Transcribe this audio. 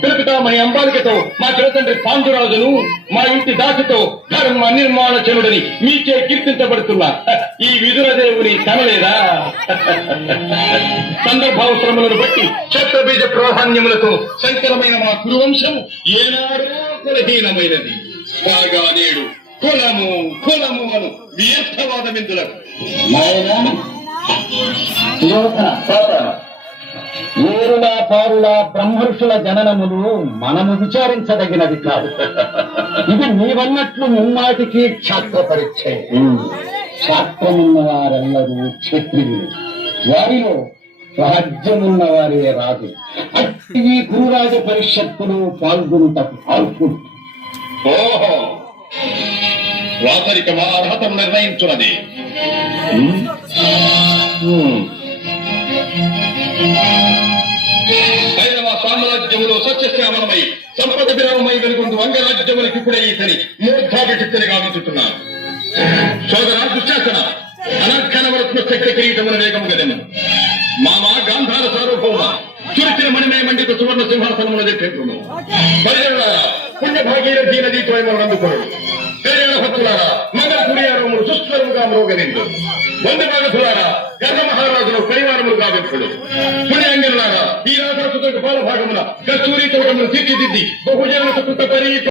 పిలుపుతామని అంబాలికతో మా చిరతండ్రి పాండురాజును మా ఇంటి దాసితో ధర్మ నిర్మాణచనుడని మీచే కీర్తించబడుతున్నా ఈ విదురదేవుని కనలేదా? సందర్భావసరములను బట్టి క్షేత్రబీజ ప్రాధాన్యములతో సంకరమైన మా కురువంశం ఏనాడో కులహీనమైనది. బాగా నేడు కులము కులము అను వ్యర్థవాదమిందులకు ఏరుల పారుల బ్రహ్మర్షుల జననములు మనము విచారించదగినది కాదు. ఇది నీవన్నట్లు ముమ్మాటికి క్షాత్ర పరీక్ష. క్షాత్రమున్న వారెల్లరూ క్షత్రియులు, వారిలో రాజ్యమున్న వారే రాజు. అట్టి ఈ గురురాజ పరిషత్తులు పాల్గొనుటకు పాల్గొను. ఓహో, రాతరిక మా అర్హతను నిర్ణయించున్నది. ఐదవ సామ్రాజ్యములో సత్యశ్యామలమై సంపద విరామమై వెలుగొందు అంగరాజ్యములకి ఇప్పుడే ఈతని మూర్ధాభిషిక్తిని గావించుతున్నాను. సోదర దుశ్శాసన అనర్ఘనవరత్న శక్తి కిరీటమున వేగము గదెను. మామా గాంధార సార్వభౌమ చురిచిన మణిమే మండిత సువర్ణ సింహాసనమున దిట్టెట్టును. పరిజనులారా, పుణ్యభాగీరథీ నదీ త్వయమునందుకొడు. కళ్యాణ భక్తులారా, మంగళ కుడియారములు సుస్వరముగా మ్రోగనిండు. వంద భాగతులారా, గర్భ మహారాజులు పరివారములుగా వెంపుడు. పుణ్యాంగనులారా, ఈ రాజాసుతో పాల భాగమున కస్తూరి తోటమును తీర్చిదిద్ది బహుజన సుకృత పరి